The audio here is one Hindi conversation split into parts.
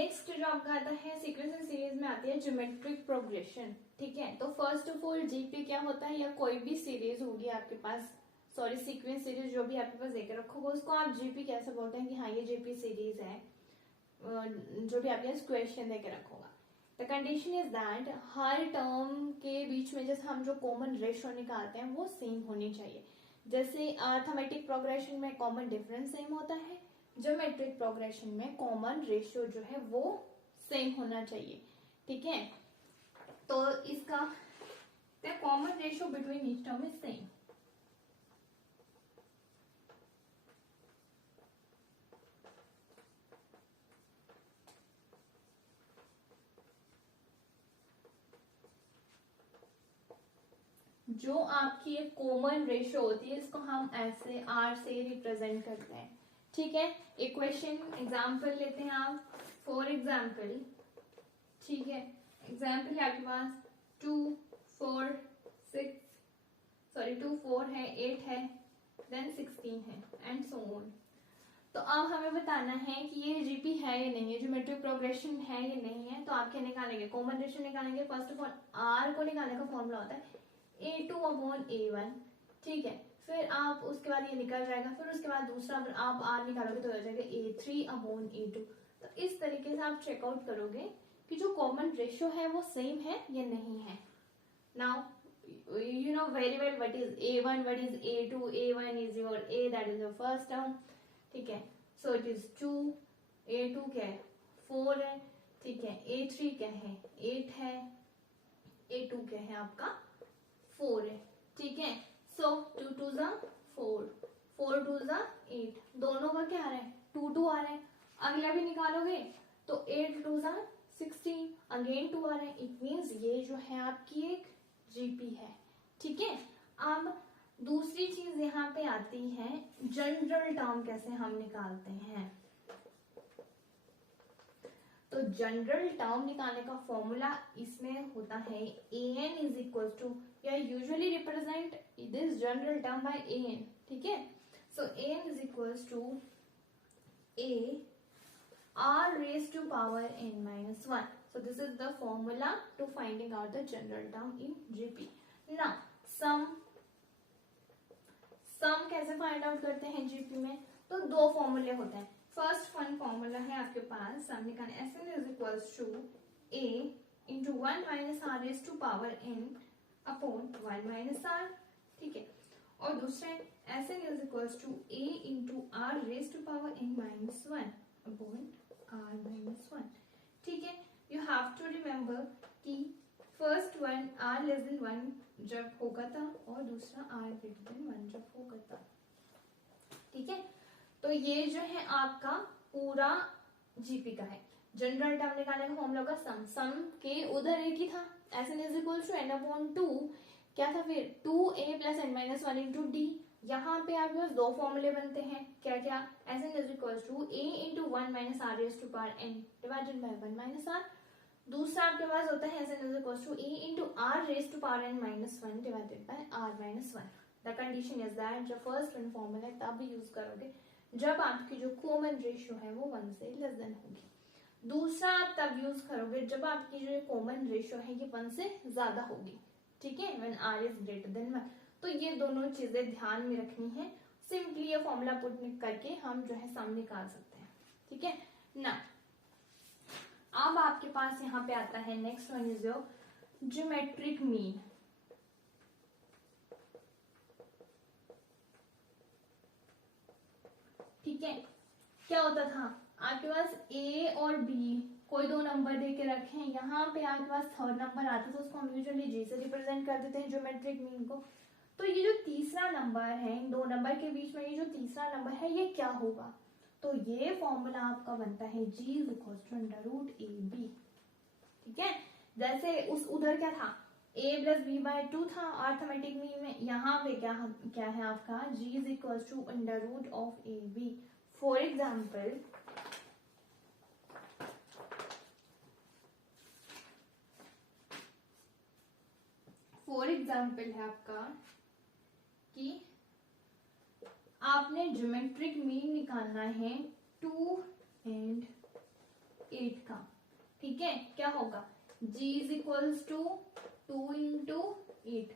नेक्स्ट जो आपका आता है सीक्वेंस एंड सीरीज में आती है ज्योमेट्रिक प्रोग्रेशन। ठीक है, तो फर्स्ट ऑफ ऑल जीपी क्या होता है, या कोई भी सीरीज होगी आपके पास, सॉरी सीक्वेंस सीरीज जो भी आपके पास देकर रखोगे उसको आप जीपी कैसे बोलते हैं कि हाँ ये जीपी सीरीज है, जो भी आपके क्वेश्चन देकर रखोगा। द कंडीशन इज दैट हर टर्म के बीच में जैसे हम जो कॉमन रेशियो निकालते हैं वो सेम होनी चाहिए। जैसे अर्थमेटिक प्रोग्रेशन में कॉमन डिफरेंस सेम होता है, ज्योमेट्रिक प्रोग्रेशन में कॉमन रेशियो जो है वो सेम होना चाहिए। ठीक है, तो इसका common ratio between each term is same. जो आपकी एक कॉमन रेशियो होती है इसको हम ऐसे आर से रिप्रेजेंट करते हैं। ठीक है, इक्वेशन एग्जाम्पल लेते हैं आप, फॉर एग्जाम्पल। ठीक है, एग्जाम्पल है आपके पास 2 4 है, 8 है, देन 16 है एंड सो ऑन। तो अब हमें बताना है कि ये जीपी है या नहीं है, ज्योमेट्रिक प्रोग्रेशन है या नहीं है। तो आप क्या निकालेंगे, कॉमन रेशियो निकालेंगे। फर्स्ट ऑफ ऑल आर को निकालने का फॉर्मूला होता है A2/A1। ठीक है, फिर आप उसके बाद ये निकल जाएगा, फिर उसके बाद दूसरा आप आर निकालोगे तो हो जाएगा A3/A2। तो इस तरीके से आप चेकआउट करोगे कि जो कॉमन रेशियो है वो सेम है या नहीं है। Now you know very well what is A1, what is A2. A1 is your A, that is your first term. ठीक है, so it is 2, A2 क्या है 4 है, ठीक है, A3 क्या है 8 है, A2 क्या है आपका 4 है। ठीक है, so 2 2 जा 4, 4 2 जा 8, दोनों का क्या आ रहा है 2 2 आ रहा है। अगला भी निकालोगे तो 8 2 जा 16, अगेन 2 आ रहा है। इट मीन्स ये जो है आपकी एक जीपी है। ठीक है, अब दूसरी चीज यहाँ पे आती है जनरल टर्म कैसे हम निकालते हैं। तो जनरल टर्म निकालने का फॉर्मूला इसमें होता है an इज इक्वल टू, या usually represent this general term by an। ठीक है, so an is equal to a r raised to power n-1. So this is the formula to finding out the general term in GP. Now sum कैसे फाइंड आउट करते हैं जीपी में, तो दो फॉर्मूले होते हैं। फर्स्ट वन फॉर्मूला है आपके पास सम निकालने, Sn is equals to a into 1 minus R raise to power n upon 1 minus R. ठीक है, और दूसरा Sn is equals to a into R raise to power n minus 1 upon r-1। ठीक है, यू हैव टू रिमेम्बर कि first one r less than 1 जब होगा था और दूसरा r ग्रेटर देन 1 जब होगा था। ठीक है, तो ये जो है आपका पूरा जीपी का है। जनरल टर्म निकालने का फॉर्मूला का सम के उधर एक ही था, Sn is equal to n/2 क्या था फिर 2a plus n-1 into D. यहाँ पे आपके पास दो फॉर्मूले बनते हैं, क्या क्या, Sn is equal to a into 1 minus R raise to power n divided by 1 minus R. दूसरा आपके पास होता है Sn is equal to a into R raise to power n minus 1 divided by r-1। The condition is that जब फर्स्ट वन फॉर्मूला है तब यूज करोगे जब आपकी जो कॉमन रेशियो है वो 1 से लेस देन होगी। दूसरा आप तब यूज करोगे जब आपकी जो कॉमन रेशियो है ये 1 से ज्यादा होगी। ठीक है, when r is greater than 1। तो ये दोनों चीजें ध्यान में रखनी है। सिंपली ये फॉर्मूला पुट करके हम जो है सम निकाल सकते हैं। ठीक है ना, अब आपके पास यहाँ पे आता है next one is your geometric mean. ठीक है, क्या होता था आपके पास a और b कोई दो नंबर दे के रखे हैं, यहाँ पे आपके पास थर्ड नंबर आता था उसको हम यूजुअली g से रिप्रेजेंट कर देते हैं ज्योमेट्रिक मीन को। तो ये जो तीसरा नंबर है, इन दो नंबर के बीच में ये जो तीसरा नंबर है ये क्या होगा, तो ये फॉर्मूला आपका बनता है g is equal to √ab। ठीक है, जैसे उस उधर क्या था a प्लस b बाय 2 था अर्थमेटिक मीन में, यहाँ पे क्या है आपका g is equal to √ab। For example है आपका कि आपने ज्योमेट्रिक मीन निकालना है 2 and 8 का, ठीक है, क्या होगा g is equals to 2 into 8,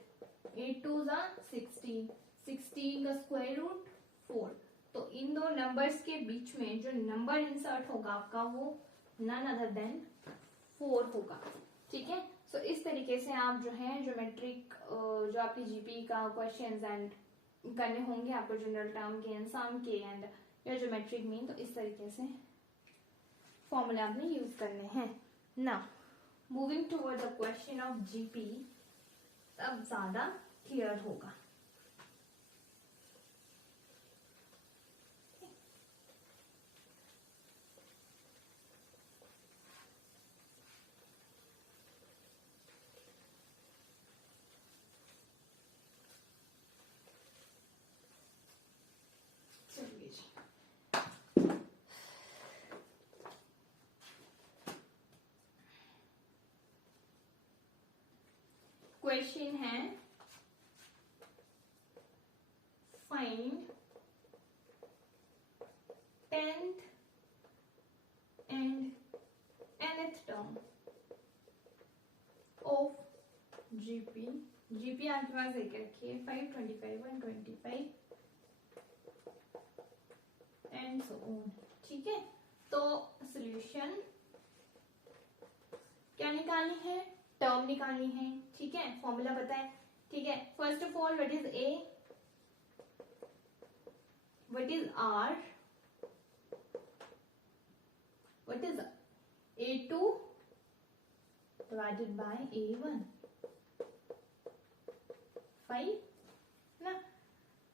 8 2 जा 16, 16 का स्क्वायर रूट 4। तो इन दो नंबर्स के बीच में जो नंबर इंसर्ट होगा आपका वो नन अदर देन 4 होगा, ठीक है। सो इस तरीके से आप जो है ज्योमेट्रिक जो आपकी जीपी का क्वेश्चंस एंड करने होंगे आपको जनरल टर्म के एंड सम के एंड या ज्योमेट्रिक मीन, तो इस तरीके से फॉर्मूला आपने यूज करने हैं। Now moving toward the question of GP, तब ज्यादा क्लियर होगा। चलिए जी, क्वेश्चन है find 10th and nth term of GP। GP आपके पास एक रखिए 5, 25, 125 एंड सो ऑन, ठीक है। तो सॉल्यूशन क्या निकालनी है, टर्म निकालनी है, ठीक है, फॉर्मूला पता है, ठीक है। First of all what is A, what is R, what is A2 divided by A1, 5 ना।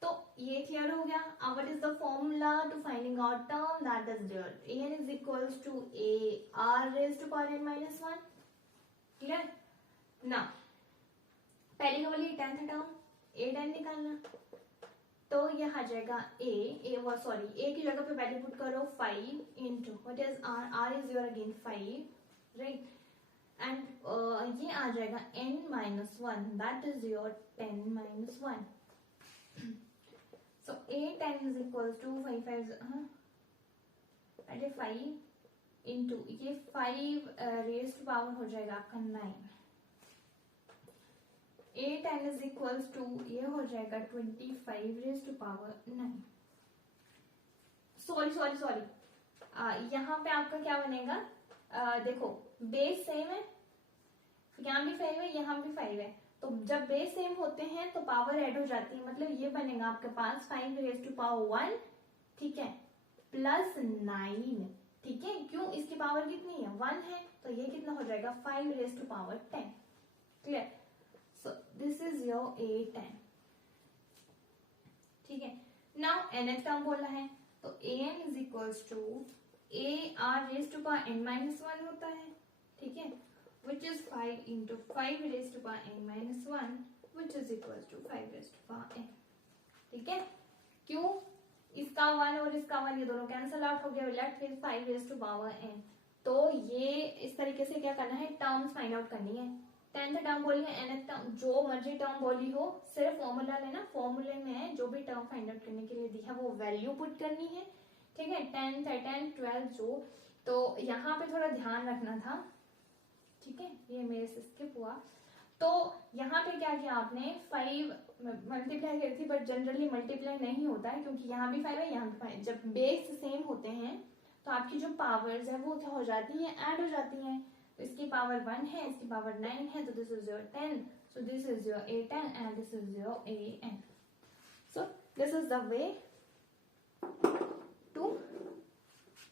तो ये क्लियर हो गया। अब what is the formula to finding out term, that is there an is equals to a r raised to power n minus 1, clear ना। पहली का वाली 10th टर्म a10 निकालना, तो ये आ जाएगा a सॉरी a की जगह पे पहले पुट करो 5 into what is r is your again 5, right, and ये आ जाएगा n minus 1, that is your 10 minus 1। So a10 is equals to 5 into ये 5 रेज टू पावर हो जाएगा आपका 9। a10 is equals to ये हो जाएगा 25 रेज टू पावर 9। सॉरी यहाँ पे आपका क्या बनेगा, देखो बेस सेम है, यहाँ भी 5 है, यहाँ भी 5 है, तो जब बेस सेम होते हैं तो पावर ऐड हो जाती है, मतलब ये बनेगा आपके पास 5 रेज टू पावर 1, ठीक है, प्लस 9, ठीक है। क्यों, इसकी पावर कितनी है 1 है, तो ये कितना हो जाएगा 5 raise to power 10, clear. So this is your a10, ठीक है। नाउ nth टर्म बोला है, तो an is equals to a r raise to power n minus 1 होता है, ठीक है, which is 5 into 5 raised to power n minus 1, which is equals to 5 raised to power n, ठीक है। क्यों, इसका 1 और इसका 1 ये दोनों कैंसल आउट हो गया, left with 5 raised to power n। तो ये इस तरीके से क्या करना है, टर्म्स फाइंड आउट करनी है। 10th टर्म बोली है, nth टर्म, जो मर्जी टर्म बोली हो, सिर्फ फॉर्मूला लेना, फॉर्मूले में जो भी टर्म फाइंड आउट करने के लिए दी है वो वैल्यू पुट करनी है, ठीक है। 10th 12th जो, तो यहाँ पे थोड़ा ध्यान रखना था, ठीक है, ये मेरे से स्किप हुआ। तो यहाँ पे क्या किया आपने, 5 मल्टीप्लाई करी थी, बट जनरली मल्टीप्लाई नहीं होता है क्योंकि यहाँ भी 5 है, यहाँ भी 5 है। जब बेस सेम होते हैं तो आपकी जो पावर्स है वो क्या हो जाती है, ऐड हो जाती हैं। तो इसकी पावर 1 है, इसकी पावर 9 है, तो this is your 10, so this is your a10 and this is your an। So this is the way